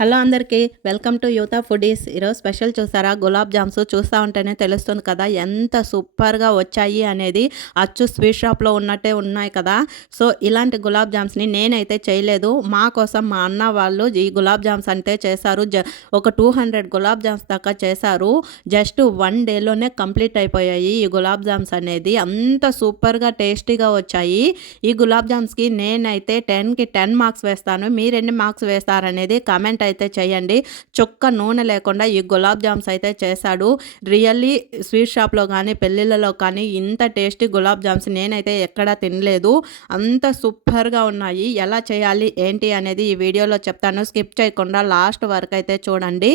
Hello అందరికీ welcome to యూతా foodies. ఈరోజు special చూసారా? గులాబ్ జామ్స్ చూస్తూ ఉంటేనే తెలుస్తుంది కదా ఎంత సూపర్గా వచ్చాయి అనేది. అచ్చు స్వీట్ షాప్లో ఉన్నట్టే ఉన్నాయి కదా. సో ఇలాంటి గులాబ్ జామ్స్ని నేనైతే చేయలేదు, మా కోసం మా అన్న వాళ్ళు ఈ గులాబ్ జామ్స్ అంటే చేశారు. ఒక 200 గులాబ్ జామ్స్ దాకా చేశారు. జస్ట్ 1 డేలోనే కంప్లీట్ అయిపోయాయి ఈ గులాబ్ జామ్స్ అనేది. అంత సూపర్గా టేస్టీగా వచ్చాయి ఈ గులాబ్ జామ్స్కి. నేనైతే 10కి 10 మార్క్స్ వేస్తాను. మీరు ఎన్ని మార్క్స్ వేస్తారనేది కామెంట్ అయితే చేయండి. చుక్క నూనె లేకుండా ఈ గులాబ్ జామ్స్ అయితే చేశాడు. రియల్లీ స్వీట్ షాప్లో కానీ పెళ్ళిళ్ళలో కానీ ఇంత టేస్టీ గులాబ్ జామ్స్ నేనైతే ఎక్కడా తినలేదు. అంత సూపర్గా ఉన్నాయి. ఎలా చేయాలి ఏంటి అనేది ఈ వీడియోలో చెప్తాను. స్కిప్ చేయకుండా లాస్ట్ వరకు అయితే చూడండి.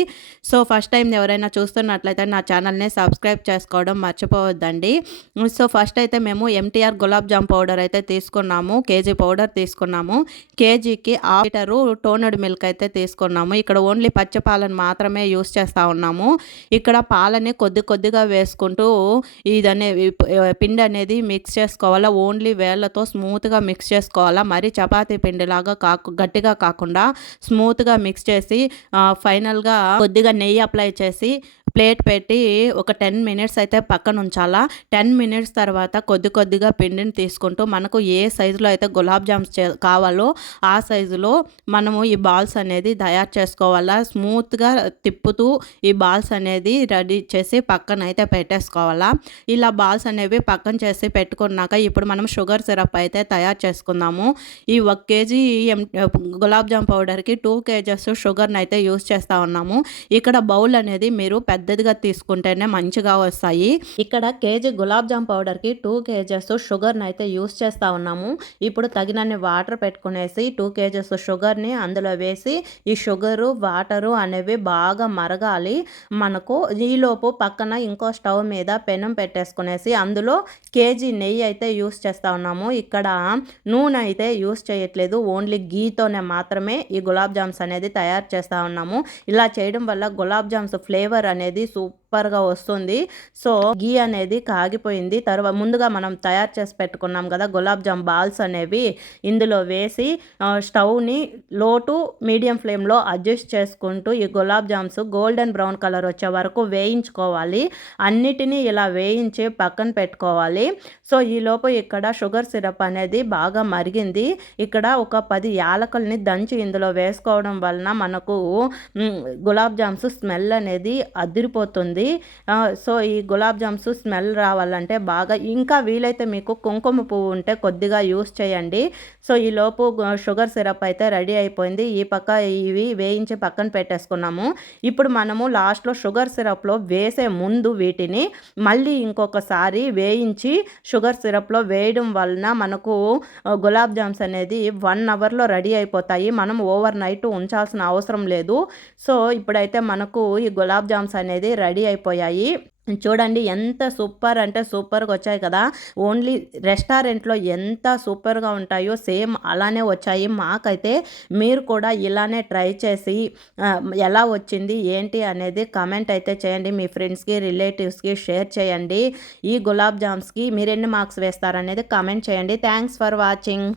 సో ఫస్ట్ టైం ఎవరైనా చూస్తున్నట్లయితే నా ఛానల్ని సబ్స్క్రైబ్ చేసుకోవడం మర్చిపోవద్దండి. సో ఫస్ట్ అయితే మేము ఎంటీఆర్ గులాబ్ జామ్ పౌడర్ అయితే తీసుకున్నాము. కేజీ పౌడర్ తీసుకున్నాము. కేజీకి 1/2 లీటరు టోనడ్ మిల్క్ అయితే తీసుకున్నాము. ఇక్కడ ఓన్లీ పచ్చి పాలను మాత్రమే యూస్ చేస్తూ ఉన్నాము. ఇక్కడ పాలని కొద్దిగా వేసుకుంటూ ఇదనే పిండి అనేది మిక్స్ చేసుకోవాలా. ఓన్లీ వేళ్ళతో స్మూత్గా మిక్స్ చేసుకోవాలా. మరి చపాతీ పిండిలాగా గట్టిగా కాకుండా స్మూత్గా మిక్స్ చేసి ఫైనల్గా కొద్దిగా నెయ్యి అప్లై చేసి ప్లేట్ పెట్టి ఒక 10 మినిట్స్ అయితే పక్కన ఉంచాలా. 10 మినిట్స్ తర్వాత కొద్దిగా పిండిని తీసుకుంటూ మనకు ఏ సైజులో అయితే గులాబ్ జామ్స్ కావాలో ఆ సైజులో మనము ఈ బాల్స్ అనేది తయారు చేసుకోవాలా. స్మూత్గా తిప్పుతూ ఈ బాల్స్ అనేది రెడీ చేసి పక్కన అయితే పెట్టేసుకోవాలా. ఇలా బాల్స్ అనేవి పక్కన చేసి పెట్టుకున్నాక ఇప్పుడు మనం షుగర్ సిరప్ అయితే తయారు చేసుకుందాము. ఈ 1 కేజీ గులాబ్ జామ్ పౌడర్కి 2 కేజెస్ షుగర్ని అయితే యూస్ చేస్తూ ఉన్నాము. ఇక్కడ బౌల్ అనేది మీరు పెద్దదిగా తీసుకుంటేనే మంచిగా వస్తాయి. ఇక్కడ కేజీ గులాబ్ జామ్ పౌడర్కి 2 కేజెస్ షుగర్ని అయితే యూస్ చేస్తూ ఉన్నాము. ఇప్పుడు తగినన్ని వాటర్ పెట్టుకునేసి 2 కేజెస్ షుగర్ని అందులో వేసి ఈ షుగరు వాటరు అనేవి బాగా మరగాలి. మనకు ఈలోపు పక్కన ఇంకో స్టవ్ మీద పెనం పెట్టేసుకునేసి అందులో కేజీ నెయ్యి అయితే యూస్ చేస్తూ ఉన్నాము. ఇక్కడ నూనె అయితే యూస్ చేయట్లేదు, ఓన్లీ గీతోనే మాత్రమే ఈ గులాబ్ జామ్స్ అనేది తయారు చేస్తూ ఉన్నాము. ఇలా చేయడం వల్ల గులాబ్ జామ్స్ ఫ్లేవర్ అనేది సూపర్గా వస్తుంది. సో గీ అనేది కాగిపోయింది. తర్వాత ముందుగా మనం తయారు చేసి పెట్టుకున్నాం కదా గులాబ్ జామ్ బాల్స్ అనేవి ఇందులో వేసి స్టవ్ని లో టు మీడియం ఫ్లేమ్లో అడ్జస్ట్ చేసుకుంటూ ఈ gulab jams golden brown colour వచ్చే వరకు వేయించుకోవాలి. అన్నిటినీ ఇలా వేయించి పక్కన పెట్టుకోవాలి. సో ఈలోపు ఇక్కడ షుగర్ సిరప్ అనేది బాగా మరిగింది. ఇక్కడ ఒక 10 యాలకుల్ని దంచి ఇందులో వేసుకోవడం వలన మనకు గులాబ్ జామ్స్ స్మెల్ అనేది అదిరిపోతుంది. సో ఈ గులాబ్ జామ్స్ స్మెల్ రావాలంటే బాగా ఇంకా వీలైతే మీకు కుంకుమ పువ్వు ఉంటే కొద్దిగా యూస్ చేయండి. సో ఈలోపు షుగర్ సిరప్ అయితే రెడీ అయిపోయింది. ఈ పక్క ఇవి వేయించి పక్కన పెట్టేసుకున్నాము. ఇప్పుడు మనము లాస్ట్లో షుగర్ సిరప్లో వేసే ముందు వీటిని మళ్ళీ ఇంకొకసారి వేయించి షుగర్ సిరప్లో వేయడం వలన మనకు గులాబ్ జామ్స్ అనేది 1 అవర్లో రెడీ అయిపోతాయి. మనం ఓవర్ నైట్ ఉంచాల్సిన అవసరం లేదు. సో ఇప్పుడైతే మనకు ఈ గులాబ్ జామ్స్ అనేది రెడీ అయిపోయాయి. చూడండి ఎంత సూపర్ అంటే సూపర్గా వచ్చాయి కదా. ఓన్లీ రెస్టారెంట్లో ఎంత సూపర్గా ఉంటాయో సేమ్ అలానే వచ్చాయి మాకైతే. మీరు కూడా ఇలానే ట్రై చేసి ఎలా వచ్చింది ఏంటి అనేది కామెంట్ అయితే చేయండి. మీ ఫ్రెండ్స్కి రిలేటివ్స్కి షేర్ చేయండి. ఈ గులాబ్ జామ్స్కి మీరు ఎన్ని మార్క్స్ వేస్తారనేది కామెంట్ చేయండి. Thanks for watching.